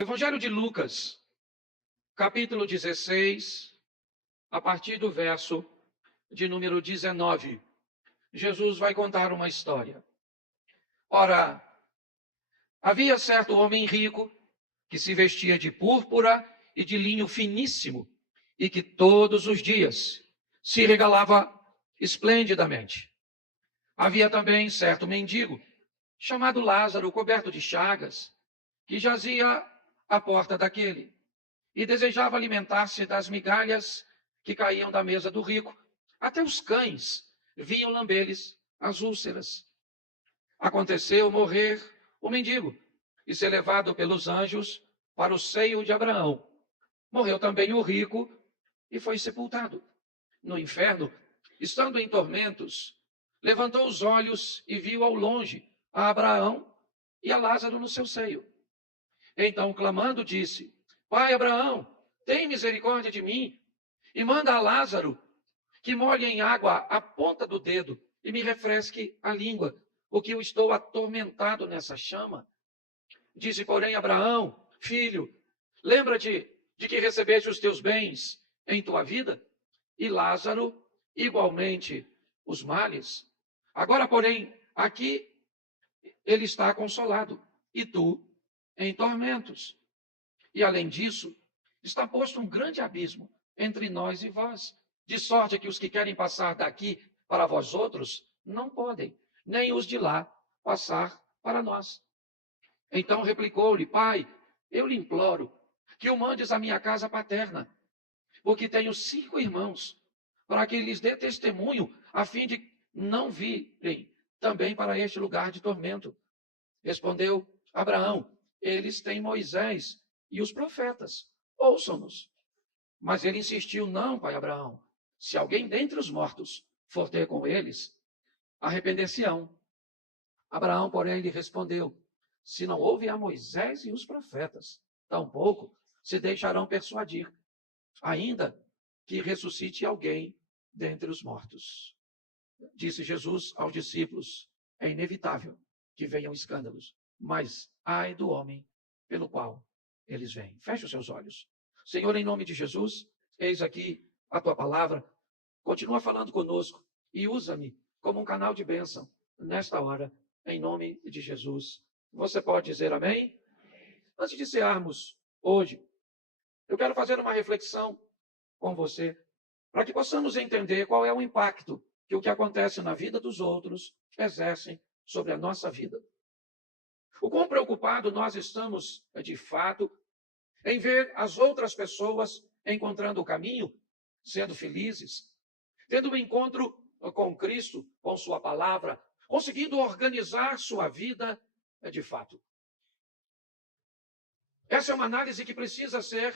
Evangelho de Lucas, capítulo 16, a partir do verso de número 19. Jesus vai contar uma história. Ora, havia certo homem rico que se vestia de púrpura e de linho finíssimo e que todos os dias se regalava esplendidamente. Havia também certo mendigo chamado Lázaro, coberto de chagas, que jazia à porta daquele e desejava alimentar-se das migalhas que caíam da mesa do rico. Até os cães vinham lamber-lhes as úlceras. Aconteceu morrer o mendigo e ser levado pelos anjos para o seio de Abraão. Morreu também o rico e foi sepultado. No inferno, estando em tormentos, levantou os olhos e viu ao longe a Abraão e a Lázaro no seu seio. Então, clamando, disse: Pai Abraão, tem misericórdia de mim e manda a Lázaro que molhe em água a ponta do dedo e me refresque a língua, porque eu estou atormentado nessa chama. Disse, porém, Abraão: Filho, lembra-te de que recebeste os teus bens em tua vida, e Lázaro igualmente os males. Agora, porém, aqui ele está consolado, e tu em tormentos. E além disso, está posto um grande abismo entre nós e vós, de sorte que os que querem passar daqui para vós outros não podem, nem os de lá passar para nós. Então replicou-lhe: Pai, eu lhe imploro que o mandes à minha casa paterna, porque tenho 5 irmãos, para que lhes dê testemunho, a fim de não virem também para este lugar de tormento. Respondeu Abraão: Eles têm Moisés e os profetas, ouçam-nos. Mas ele insistiu: Não, pai Abraão, se alguém dentre os mortos for ter com eles, arrepender-se-ão. Abraão, porém, lhe respondeu: Se não houve a Moisés e os profetas, tampouco se deixarão persuadir, ainda que ressuscite alguém dentre os mortos. Disse Jesus aos discípulos: É inevitável que venham escândalos, mas ai do homem pelo qual eles vêm. Feche os seus olhos. Senhor, em nome de Jesus, eis aqui a tua palavra. Continua falando conosco e usa-me como um canal de bênção nesta hora, em nome de Jesus. Você pode dizer amém? Antes de encerrarmos hoje, eu quero fazer uma reflexão com você, para que possamos entender qual é o impacto que o que acontece na vida dos outros exercem sobre a nossa vida. O quão preocupado nós estamos, de fato, em ver as outras pessoas encontrando o caminho, sendo felizes, tendo um encontro com Cristo, com sua palavra, conseguindo organizar sua vida, de fato. Essa é uma análise que precisa ser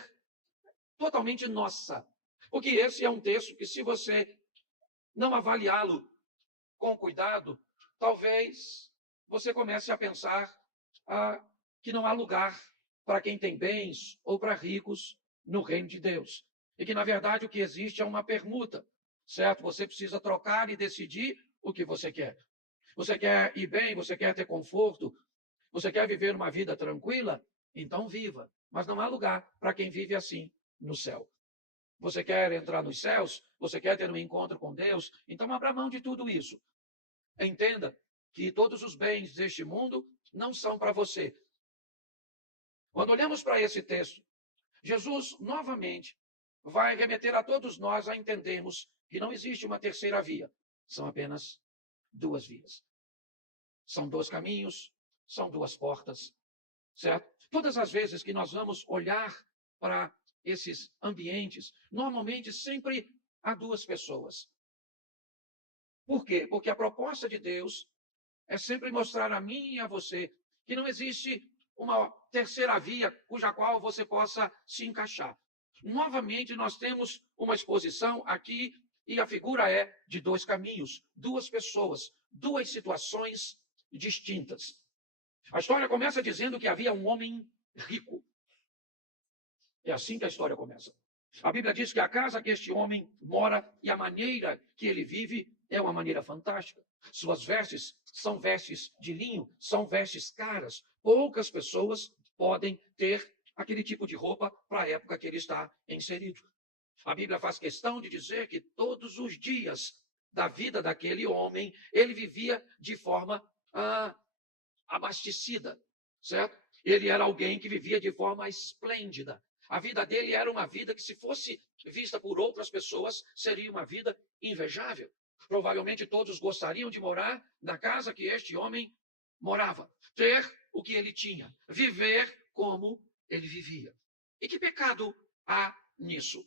totalmente nossa, porque esse é um texto que, se você não avaliá-lo com cuidado, talvez você comece a pensar que não há lugar para quem tem bens ou para ricos no reino de Deus. E que, na verdade, o que existe é uma permuta, certo? Você precisa trocar e decidir o que você quer. Você quer ir bem, você quer ter conforto, você quer viver uma vida tranquila? Então viva. Mas não há lugar para quem vive assim no céu. Você quer entrar nos céus? Você quer ter um encontro com Deus? Então abra mão de tudo isso. Entenda que todos os bens deste mundo não são para você. Quando olhamos para esse texto, Jesus novamente vai remeter a todos nós a entendermos que não existe uma terceira via. São apenas 2 vias. São 2 caminhos, são 2 portas, certo? Todas as vezes que nós vamos olhar para esses ambientes, normalmente sempre há 2 pessoas. Por quê? Porque a proposta de Deus é sempre mostrar a mim e a você que não existe uma terceira via cuja qual você possa se encaixar. Novamente, nós temos uma exposição aqui e a figura é de 2 caminhos, 2 pessoas, 2 situações distintas. A história começa dizendo que havia um homem rico. É assim que a história começa. A Bíblia diz que a casa que este homem mora e a maneira que ele vive é uma maneira fantástica. Suas vestes são vestes de linho, são vestes caras. Poucas pessoas podem ter aquele tipo de roupa para a época que ele está inserido. A Bíblia faz questão de dizer que todos os dias da vida daquele homem, ele vivia de forma abastecida, certo? Ele era alguém que vivia de forma esplêndida. A vida dele era uma vida que, se fosse vista por outras pessoas, seria uma vida invejável. Provavelmente todos gostariam de morar na casa que este homem morava, ter o que ele tinha, viver como ele vivia. E que pecado há nisso?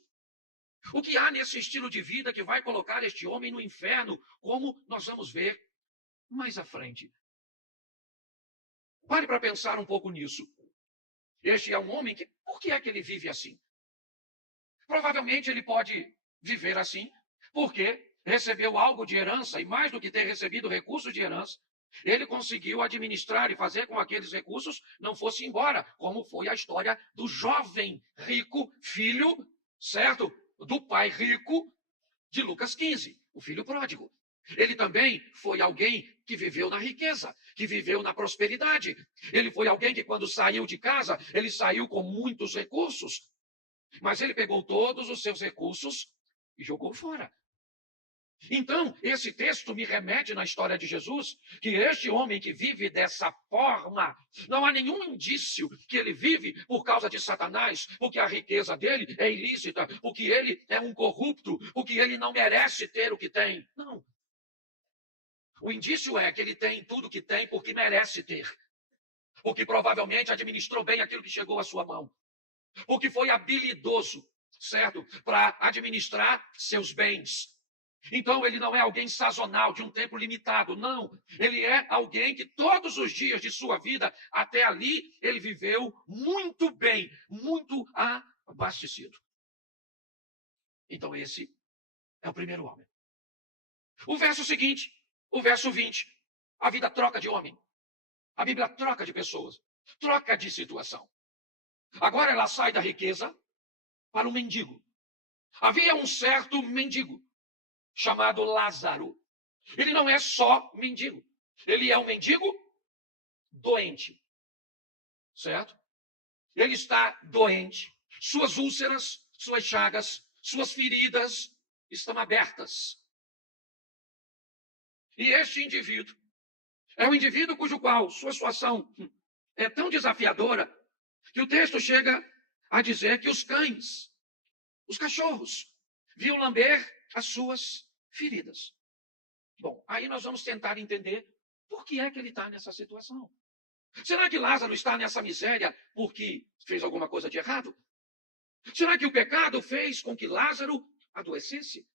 O que há nesse estilo de vida que vai colocar este homem no inferno, como nós vamos ver mais à frente? Pare para pensar um pouco nisso. Este é um homem que, por que é que ele vive assim? Provavelmente ele pode viver assim porque recebeu algo de herança e, mais do que ter recebido recursos de herança, ele conseguiu administrar e fazer com que aqueles recursos não fossem embora, como foi a história do jovem rico, filho, certo? Do pai rico de Lucas 15, o filho pródigo. Ele também foi alguém que viveu na riqueza, que viveu na prosperidade. Ele foi alguém que, quando saiu de casa, ele saiu com muitos recursos, mas ele pegou todos os seus recursos e jogou fora. Então, esse texto me remete na história de Jesus, que este homem que vive dessa forma, não há nenhum indício que ele vive por causa de Satanás, porque a riqueza dele é ilícita, porque ele é um corrupto, porque ele não merece ter o que tem. Não. O indício é que ele tem tudo o que tem porque merece ter, porque provavelmente administrou bem aquilo que chegou à sua mão, porque foi habilidoso, certo, para administrar seus bens. Então, ele não é alguém sazonal, de um tempo limitado, não. Ele é alguém que todos os dias de sua vida, até ali, ele viveu muito bem, muito abastecido. Então, esse é o primeiro homem. O verso seguinte, o verso 20. A vida troca de homem. A Bíblia troca de pessoas, troca de situação. Agora ela sai da riqueza para o mendigo. Havia um certo mendigo chamado Lázaro. Ele não é só mendigo. Ele é um mendigo doente. Certo? Ele está doente. Suas úlceras, suas chagas, suas feridas estão abertas. E este indivíduo é um indivíduo cujo qual sua situação é tão desafiadora que o texto chega a dizer que os cães, os cachorros, viam lamber as suas feridas. Bom, aí nós vamos tentar entender por que é que ele está nessa situação. Será que Lázaro está nessa miséria porque fez alguma coisa de errado? Será que o pecado fez com que Lázaro adoecesse?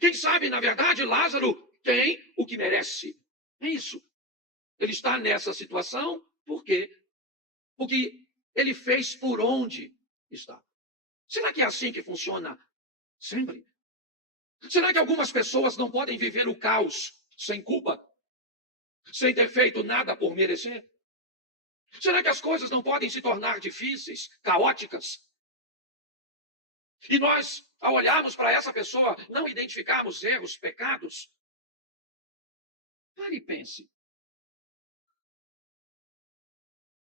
Quem sabe, na verdade, Lázaro tem o que merece. É isso. Ele está nessa situação por quê? Porque ele fez por onde está. Será que é assim que funciona sempre? Será que algumas pessoas não podem viver o caos sem culpa? Sem ter feito nada por merecer? Será que as coisas não podem se tornar difíceis, caóticas? E nós, ao olharmos para essa pessoa, não identificarmos erros, pecados? Pare e pense.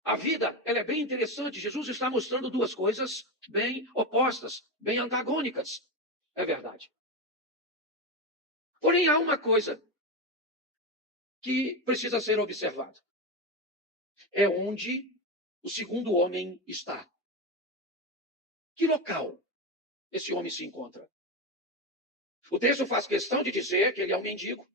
A vida, ela é bem interessante. Jesus está mostrando duas coisas bem opostas, bem antagônicas. É verdade. Porém, há uma coisa que precisa ser observada. É onde o segundo homem está. Que local esse homem se encontra? O texto faz questão de dizer que ele é um mendigo,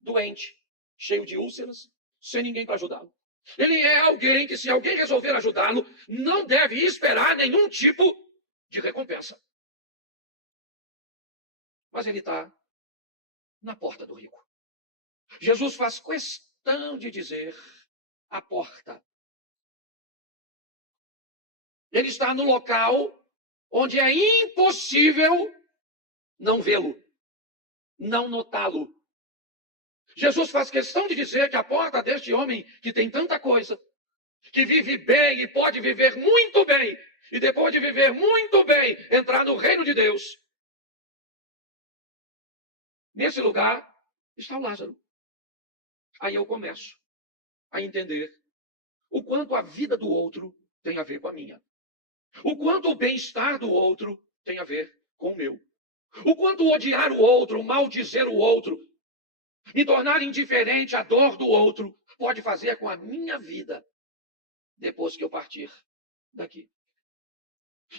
doente, cheio de úlceras, sem ninguém para ajudá-lo. Ele é alguém que, se alguém resolver ajudá-lo, não deve esperar nenhum tipo de recompensa. Mas ele está na porta do rico. Jesus faz questão de dizer a porta. Ele está no local onde é impossível não vê-lo, não notá-lo. Jesus faz questão de dizer que a porta deste homem que tem tanta coisa, que vive bem e pode viver muito bem, e depois de viver muito bem, entrar no reino de Deus. Nesse lugar está o Lázaro. Aí eu começo a entender o quanto a vida do outro tem a ver com a minha. O quanto o bem-estar do outro tem a ver com o meu. O quanto odiar o outro, maldizer o outro, me tornar indiferente à dor do outro, pode fazer com a minha vida depois que eu partir daqui.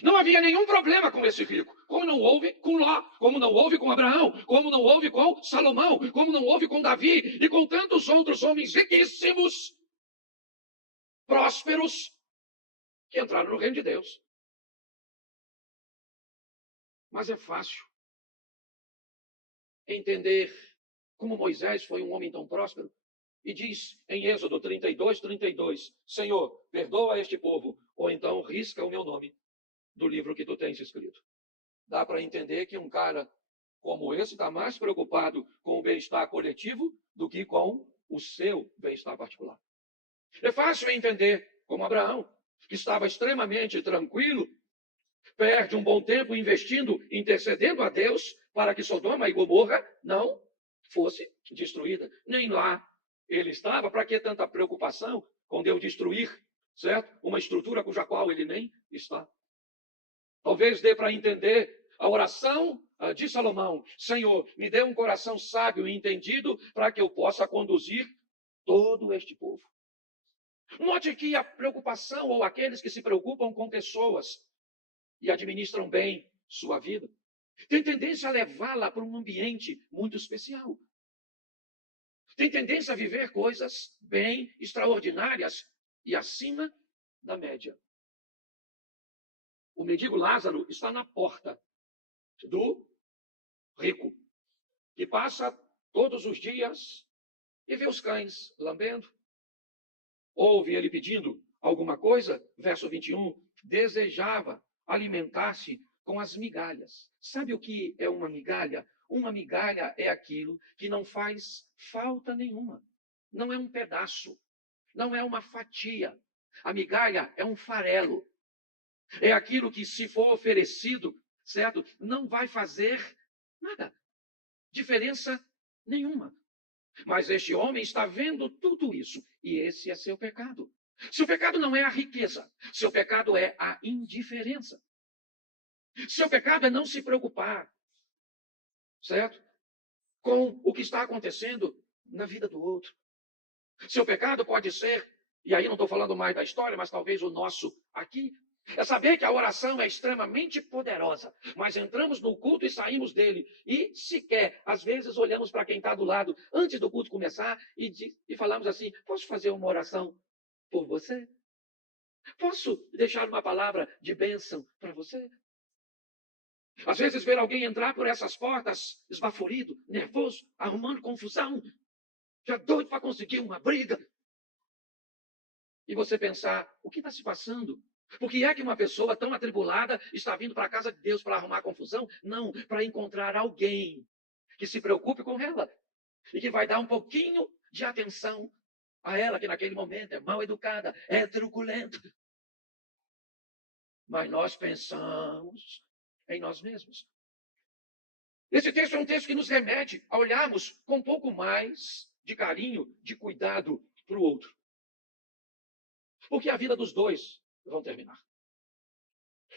Não havia nenhum problema com esse rico, como não houve com Ló, como não houve com Abraão, como não houve com Salomão, como não houve com Davi e com tantos outros homens riquíssimos, prósperos, que entraram no reino de Deus. Mas é fácil entender como Moisés foi um homem tão próspero. E diz em Êxodo 32, Senhor, perdoa este povo, ou então risca o meu nome do livro que tu tens escrito. Dá para entender que um cara como esse está mais preocupado com o bem-estar coletivo do que com o seu bem-estar particular. É fácil entender como Abraão, que estava extremamente tranquilo, perde um bom tempo investindo, intercedendo a Deus para que Sodoma e Gomorra não fosse destruída. Nem lá ele estava. Para que tanta preocupação com Deus destruir, certo? Uma estrutura cuja qual ele nem está. Talvez dê para entender a oração de Salomão. Senhor, me dê um coração sábio e entendido para que eu possa conduzir todo este povo. Note que a preocupação, ou aqueles que se preocupam com pessoas e administram bem sua vida, tem tendência a levá-la para um ambiente muito especial. Tem tendência a viver coisas bem extraordinárias e acima da média. O mendigo Lázaro está na porta do rico, que passa todos os dias e vê os cães lambendo. Ouve ele pedindo alguma coisa, verso 21, desejava alimentar-se com as migalhas. Sabe o que é uma migalha? Uma migalha é aquilo que não faz falta nenhuma. Não é um pedaço, não é uma fatia. A migalha é um farelo. É aquilo que, se for oferecido, certo, não vai fazer nada, diferença nenhuma. Mas este homem está vendo tudo isso, e esse é seu pecado. Seu pecado não é a riqueza, seu pecado é a indiferença. Seu pecado é não se preocupar, certo, com o que está acontecendo na vida do outro. Seu pecado pode ser, e aí não estou falando mais da história, mas talvez o nosso aqui, é saber que a oração é extremamente poderosa, mas entramos no culto e saímos dele. E sequer, às vezes, olhamos para quem está do lado antes do culto começar e falamos assim: posso fazer uma oração por você? Posso deixar uma palavra de bênção para você? Às vezes, ver alguém entrar por essas portas esbaforido, nervoso, arrumando confusão, já doido para conseguir uma briga. E você pensar: o que está se passando? Por que é que uma pessoa tão atribulada está vindo para a casa de Deus para arrumar confusão? Não, para encontrar alguém que se preocupe com ela e que vai dar um pouquinho de atenção a ela, que naquele momento é mal educada, é truculenta. Mas nós pensamos em nós mesmos. Esse texto é um texto que nos remete a olharmos com um pouco mais de carinho, de cuidado para o outro. Porque a vida dos dois vão terminar.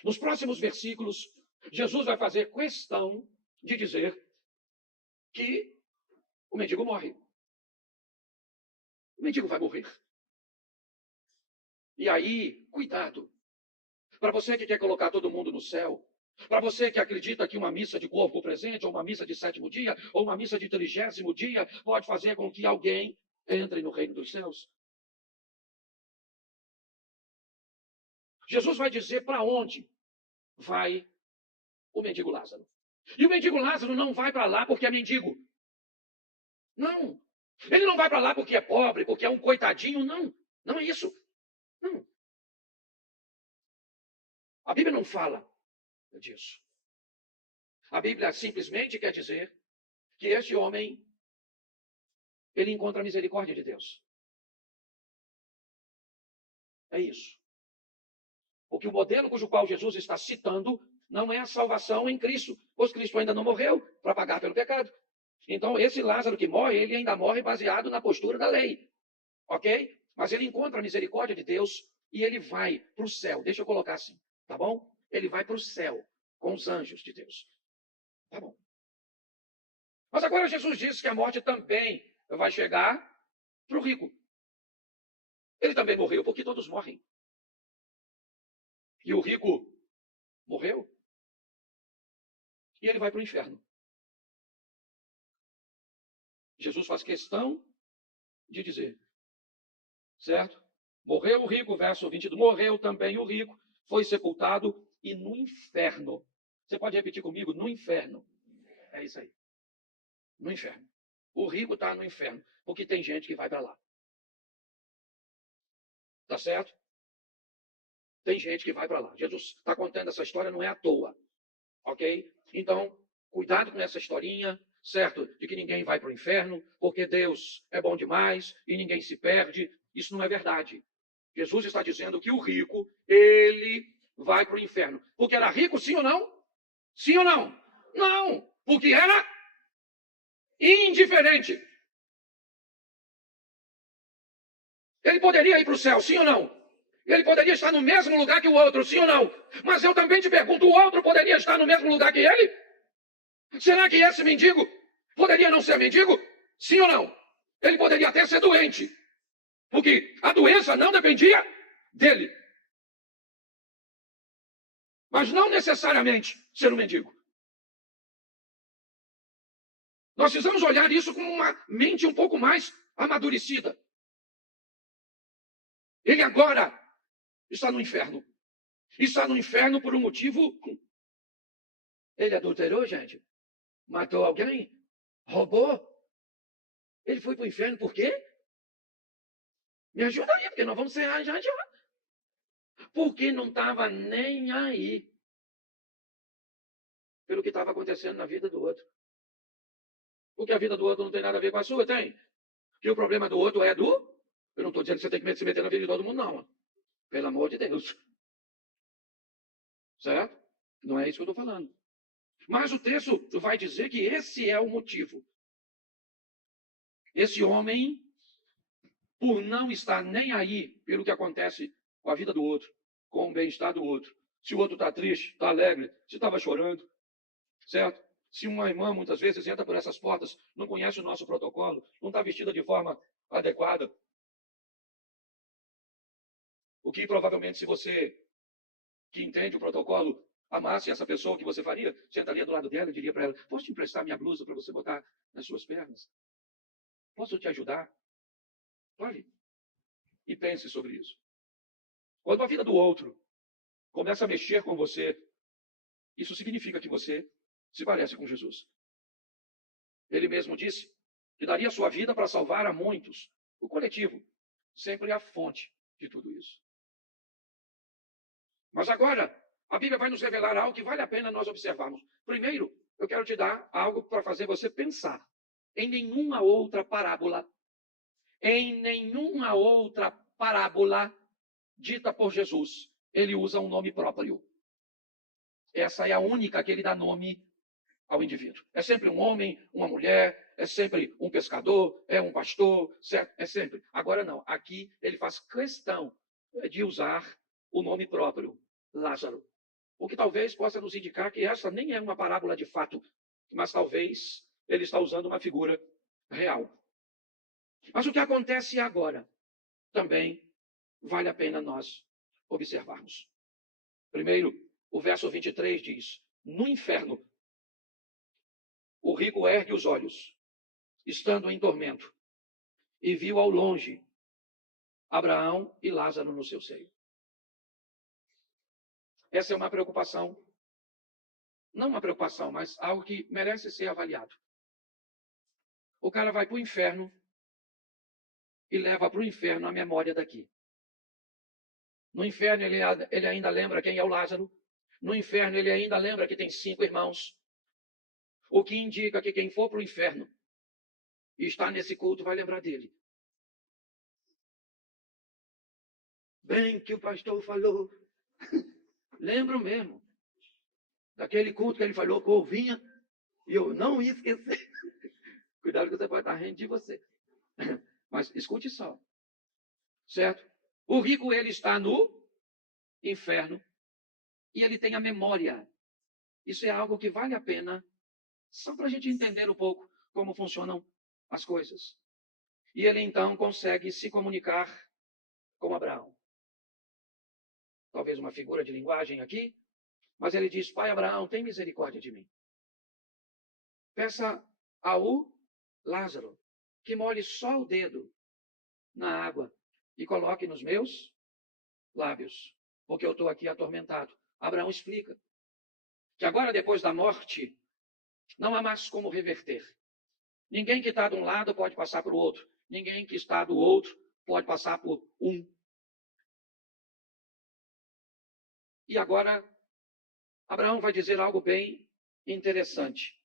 Nos próximos versículos, Jesus vai fazer questão de dizer que o mendigo morre. O mendigo vai morrer. E aí, cuidado. Para você que quer colocar todo mundo no céu, para você que acredita que uma missa de corpo presente, ou uma missa de 7º dia, ou uma missa de 30º dia, pode fazer com que alguém entre no reino dos céus. Jesus vai dizer para onde vai o mendigo Lázaro. E o mendigo Lázaro não vai para lá porque é mendigo. Não. Ele não vai para lá porque é pobre, porque é um coitadinho. Não. Não é isso. Não. A Bíblia não fala disso. A Bíblia simplesmente quer dizer que este homem, ele encontra a misericórdia de Deus. É isso. Porque o modelo cujo qual Jesus está citando não é a salvação em Cristo, pois Cristo ainda não morreu para pagar pelo pecado. Então, esse Lázaro que morre, ele ainda morre baseado na postura da lei. Ok? Mas ele encontra a misericórdia de Deus e ele vai para o céu. Deixa eu colocar assim, tá bom? Ele vai para o céu com os anjos de Deus. Tá bom. Mas agora Jesus disse que a morte também vai chegar para o rico. Ele também morreu, porque todos morrem. E o rico morreu. E ele vai para o inferno. Jesus faz questão de dizer, certo? Morreu o rico, verso 22, morreu também o rico, foi sepultado e no inferno. Você pode repetir comigo? No inferno. É isso aí. No inferno. O rico está no inferno, porque tem gente que vai para lá. Tá certo? Tem gente que vai para lá. Jesus está contando essa história, não é à toa. Ok? Então, cuidado com essa historinha, certo? De que ninguém vai para o inferno, porque Deus é bom demais e ninguém se perde. Isso não é verdade. Jesus está dizendo que o rico, ele vai para o inferno. Porque era rico, sim ou não? Sim ou não? Não, porque era indiferente. Ele poderia ir para o céu, sim ou não? Ele poderia estar no mesmo lugar que o outro, sim ou não? Mas eu também te pergunto, o outro poderia estar no mesmo lugar que ele? Será que esse mendigo poderia não ser mendigo? Sim ou não? Ele poderia até ser doente, porque a doença não dependia dele. Mas não necessariamente ser um mendigo. Nós precisamos olhar isso com uma mente um pouco mais amadurecida. Ele agora está no inferno. Está no inferno por um motivo. Ele adulterou, gente? Matou alguém? Roubou? Ele foi para o inferno por quê? Me ajuda aí, porque nós vamos ser já. Porque não estava nem aí pelo que estava acontecendo na vida do outro. Porque a vida do outro não tem nada a ver com a sua, tem? Que o problema do outro é do... Eu não estou dizendo que você tem que se meter na vida de todo mundo, não. Pelo amor de Deus. Certo? Não é isso que eu estou falando. Mas o texto vai dizer que esse é o motivo. Esse homem, por não estar nem aí pelo que acontece com a vida do outro, com o bem-estar do outro. Se o outro está triste, está alegre, se estava chorando, certo? Se uma irmã, muitas vezes, entra por essas portas, não conhece o nosso protocolo, não está vestida de forma adequada. O que provavelmente, se você que entende o protocolo, amasse essa pessoa, que você faria? Sentaria do lado dela e diria para ela, posso te emprestar minha blusa para você botar nas suas pernas? Posso te ajudar? Pode. E pense sobre isso. Quando a vida do outro começa a mexer com você, isso significa que você se parece com Jesus. Ele mesmo disse que daria sua vida para salvar a muitos. O coletivo sempre é a fonte de tudo isso. Mas agora, a Bíblia vai nos revelar algo que vale a pena nós observarmos. Primeiro, eu quero te dar algo para fazer você pensar. Em nenhuma outra parábola dita por Jesus, ele usa um nome próprio. Essa é a única que ele dá nome ao indivíduo. É sempre um homem, uma mulher, é sempre um pescador, é um pastor, certo? É sempre. Agora não, aqui ele faz questão de usar o nome próprio, Lázaro. O que talvez possa nos indicar que essa nem é uma parábola de fato, mas talvez ele está usando uma figura real. Mas o que acontece agora também vale a pena nós observarmos. Primeiro, o verso 23 diz: no inferno, o rico ergue os olhos, estando em tormento, e viu ao longe Abraão e Lázaro no seu seio. Essa é uma preocupação, não uma preocupação, mas algo que merece ser avaliado. O cara vai para o inferno e leva para o inferno a memória daqui. No inferno ele ainda lembra quem é o Lázaro. No inferno ele ainda lembra que tem 5 irmãos. O que indica que quem for para o inferno e está nesse culto vai lembrar dele. Bem que o pastor falou. Lembro mesmo. Daquele culto que ele falou com ovinha. E eu não ia esquecer. Cuidado que você pode estar rindo de você. Mas escute só. Certo? O rico, ele está no inferno e ele tem a memória. Isso é algo que vale a pena, só para a gente entender um pouco como funcionam as coisas. E ele então consegue se comunicar com Abraão. Talvez uma figura de linguagem aqui, mas ele diz: Pai Abraão, tem misericórdia de mim. Peça ao Lázaro que molhe só o dedo na água e coloque nos meus lábios, porque eu estou aqui atormentado. Abraão explica que agora, depois da morte, não há mais como reverter. Ninguém que está de um lado pode passar para o outro. Ninguém que está do outro pode passar por um. E agora, Abraão vai dizer algo bem interessante.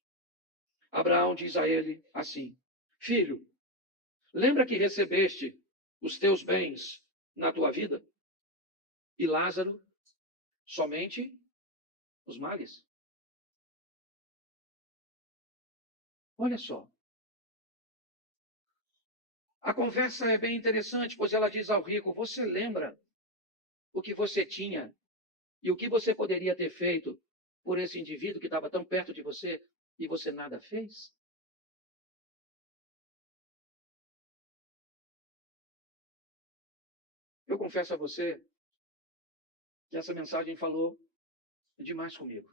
Abraão diz a ele assim: Filho, lembra que recebeste os teus bens na tua vida? E Lázaro, somente os males? Olha só. A conversa é bem interessante, pois ela diz ao rico: você lembra o que você tinha e o que você poderia ter feito por esse indivíduo que estava tão perto de você e você nada fez? Eu confesso a você que essa mensagem falou demais comigo.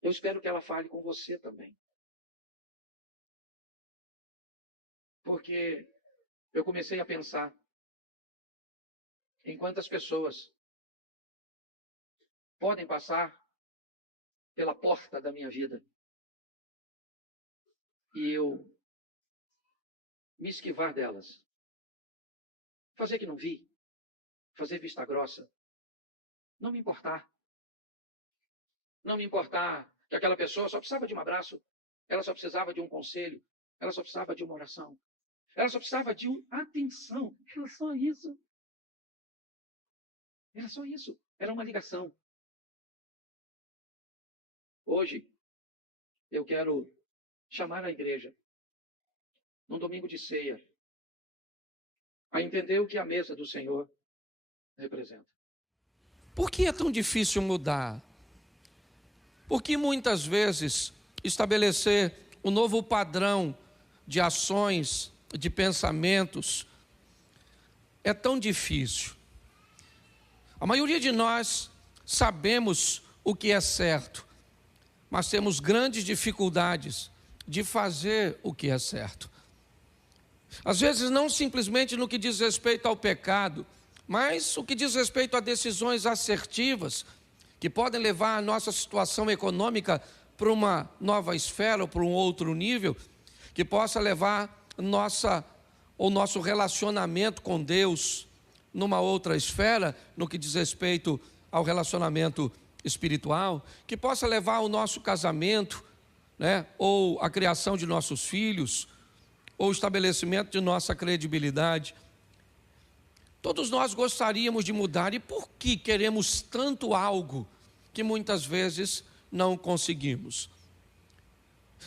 Eu espero que ela fale com você também. Porque eu comecei a pensar em quantas pessoas podem passar pela porta da minha vida e eu me esquivar delas. Fazer que não vi, fazer vista grossa, não me importar. Não me importar que aquela pessoa só precisava de um abraço, ela só precisava de um conselho, ela só precisava de uma oração, ela só precisava de uma atenção. Era só isso. Era só isso. Era uma ligação. Hoje, eu quero chamar a igreja, num domingo de ceia, a entender o que a mesa do Senhor representa. Por que é tão difícil mudar? Porque muitas vezes estabelecer um novo padrão de ações, de pensamentos, é tão difícil. A maioria de nós sabemos o que é certo, mas temos grandes dificuldades de fazer o que é certo. Às vezes não simplesmente no que diz respeito ao pecado, mas o que diz respeito a decisões assertivas, que podem levar a nossa situação econômica para uma nova esfera ou para um outro nível, que possa levar o nosso relacionamento com Deus numa outra esfera, no que diz respeito ao relacionamento espiritual, que possa levar o nosso casamento, ou a criação de nossos filhos, ou o estabelecimento de nossa credibilidade. Todos nós gostaríamos de mudar, e por que queremos tanto algo que muitas vezes não conseguimos?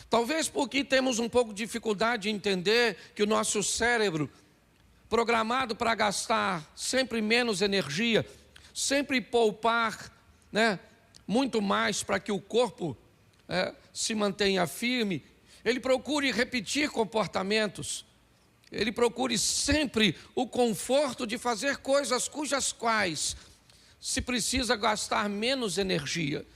Talvez porque temos um pouco de dificuldade de entender que o nosso cérebro, programado para gastar sempre menos energia, sempre poupar, muito mais para que o corpo se mantenha firme, ele procure repetir comportamentos, ele procure sempre o conforto de fazer coisas cujas quais se precisa gastar menos energia.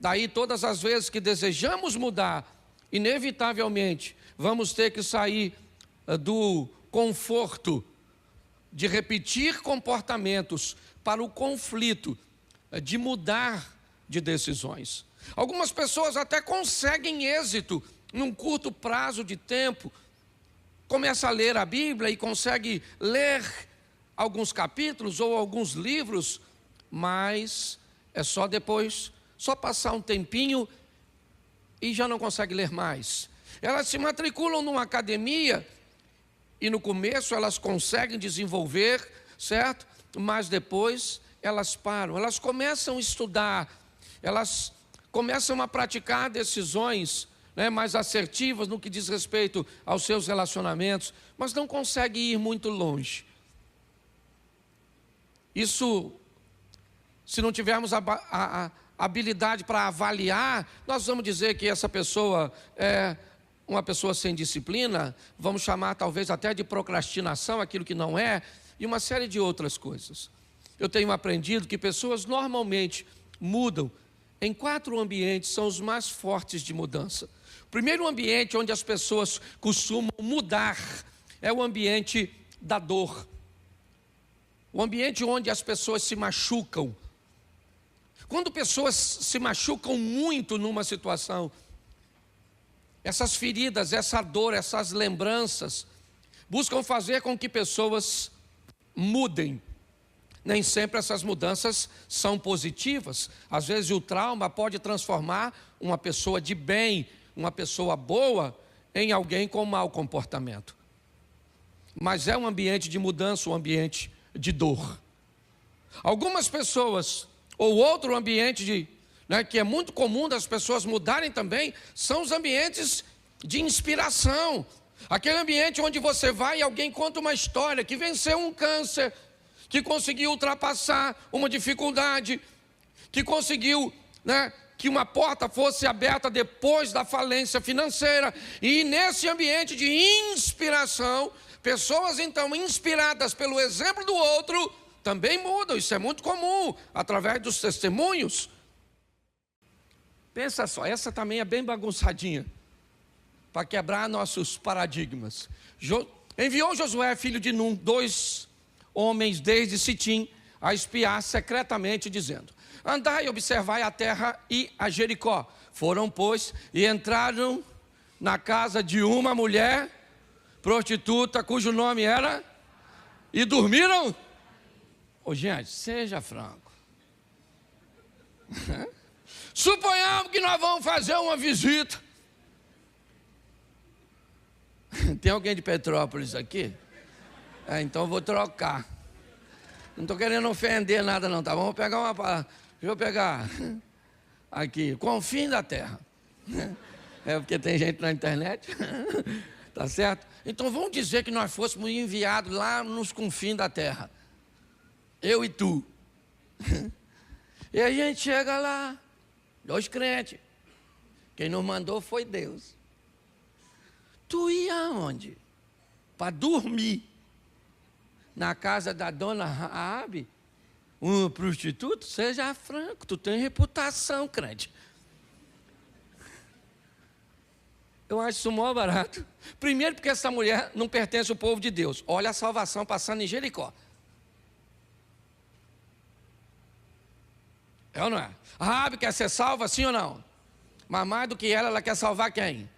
Daí todas as vezes que desejamos mudar, inevitavelmente vamos ter que sair do conforto de repetir comportamentos para o conflito de mudar de decisões. Algumas pessoas até conseguem êxito num curto prazo de tempo. Começa a ler a Bíblia e consegue ler alguns capítulos ou alguns livros, mas é só depois, só passar um tempinho e já não consegue ler mais. Elas se matriculam numa academia e no começo elas conseguem desenvolver, certo? Mas depois elas param, elas começam a estudar, elas começam a praticar decisões mais assertivas no que diz respeito aos seus relacionamentos, mas não consegue ir muito longe. Isso, se não tivermos a habilidade para avaliar, nós vamos dizer que essa pessoa é uma pessoa sem disciplina, vamos chamar talvez até de procrastinação, aquilo que não é, e uma série de outras coisas. Eu tenho aprendido que pessoas normalmente mudam em 4 ambientes, são os mais fortes de mudança. O primeiro ambiente onde as pessoas costumam mudar é o ambiente da dor. O ambiente onde as pessoas se machucam. Quando pessoas se machucam muito numa situação, essas feridas, essa dor, essas lembranças, buscam fazer com que pessoas mudem. Nem sempre essas mudanças são positivas. Às vezes o trauma pode transformar uma pessoa de bem, uma pessoa boa, em alguém com mau comportamento. Mas é um ambiente de mudança, um ambiente de dor. Algumas pessoas, ou outro ambiente que é muito comum das pessoas mudarem também, são os ambientes de inspiração. Aquele ambiente onde você vai e alguém conta uma história, que venceu um câncer, que conseguiu ultrapassar uma dificuldade, que conseguiu, que uma porta fosse aberta depois da falência financeira. E nesse ambiente de inspiração, pessoas então inspiradas pelo exemplo do outro, também mudam. Isso é muito comum, através dos testemunhos. Pensa só, essa também é bem bagunçadinha, para quebrar nossos paradigmas. Enviou Josué, filho de Num, 2 homens desde Sitim, a espiar secretamente, dizendo: andai e observai a terra e a Jericó. Foram, pois, e entraram na casa de uma mulher prostituta, cujo nome era, e dormiram. Gente, seja franco. Suponhamos que nós vamos fazer uma visita. Tem alguém de Petrópolis aqui? Então eu vou trocar. Não estou querendo ofender nada não, tá? Vamos pegar uma palavra. Deixa eu pegar aqui, confim da terra. É porque tem gente na internet. Tá certo? Então vamos dizer que nós fôssemos enviados lá nos confins da terra. Eu e tu. E a gente chega lá, 2 crentes. Quem nos mandou foi Deus. Tu ia aonde? Para dormir na casa da dona Raabe, um prostituto? Seja franco, tu tem reputação, crente. Eu acho isso mó barato. Primeiro porque essa mulher não pertence ao povo de Deus. Olha a salvação passando em Jericó. É ou não é? A Raabe quer ser salva, sim ou não? Mas mais do que ela quer salvar quem?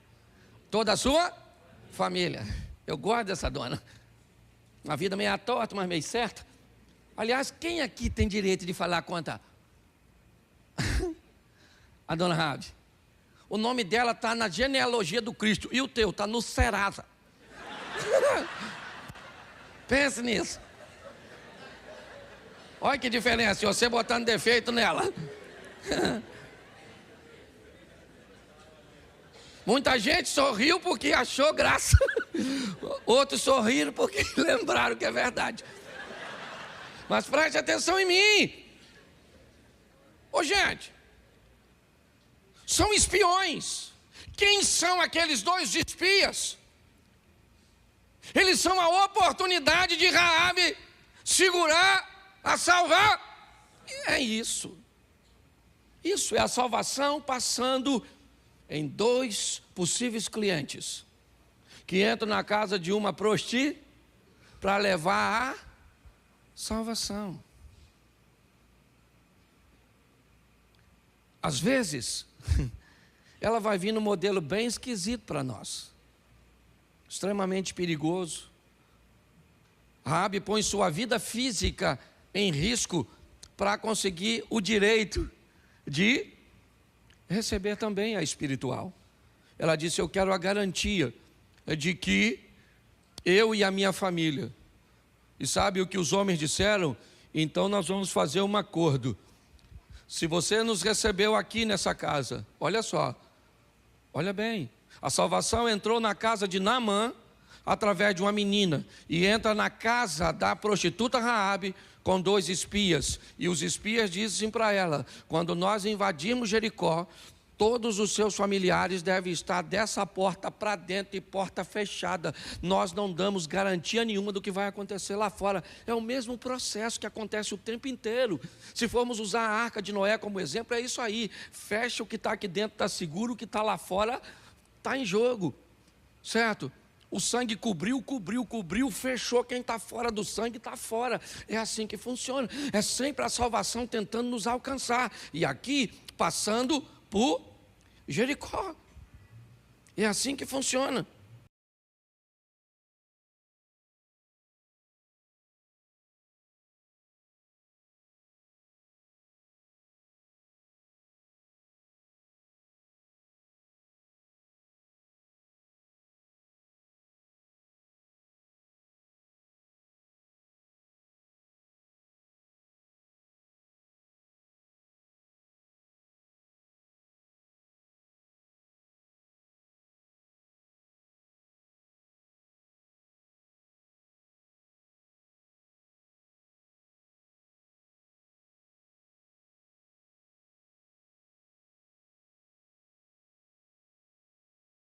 Toda a sua família. Eu gosto dessa dona. Uma vida meio torta, mas meio certa. Aliás, quem aqui tem direito de falar contra a dona Raabe? O nome dela está na genealogia do Cristo. E o teu está no Serasa. Pense nisso. Olha que diferença, você botando defeito nela. Muita gente sorriu porque achou graça. Outros sorriram porque lembraram que é verdade. Mas preste atenção em mim. Gente, são espiões. Quem são aqueles 2 espias? Eles são a oportunidade de Raabe segurar a salvar. É isso. Isso é a salvação passando em 2 possíveis clientes que entram na casa de uma prosti para levar a salvação. Às vezes, ela vai vir num modelo bem esquisito para nós, extremamente perigoso. Raabe põe sua vida física em risco para conseguir o direito de receber também a espiritual. Ela disse: eu quero a garantia de que eu e a minha família. E sabe o que os homens disseram? Então nós vamos fazer um acordo. Se você nos recebeu aqui nessa casa, olha só Olha bem, a salvação entrou na casa de Naamã através de uma menina e entra na casa da prostituta Raabe com 2 espias. E os espias dizem para ela: quando nós invadirmos Jericó, todos os seus familiares devem estar dessa porta para dentro e porta fechada. Nós não damos garantia nenhuma do que vai acontecer lá fora. É o mesmo processo que acontece o tempo inteiro. Se formos usar a arca de Noé como exemplo, é isso aí. Fecha o que está aqui dentro, está seguro, o que está lá fora está em jogo, certo? O sangue cobriu, fechou. Quem está fora do sangue está fora. É assim que funciona. É sempre a salvação tentando nos alcançar. E aqui, passando por Jericó. É assim que funciona.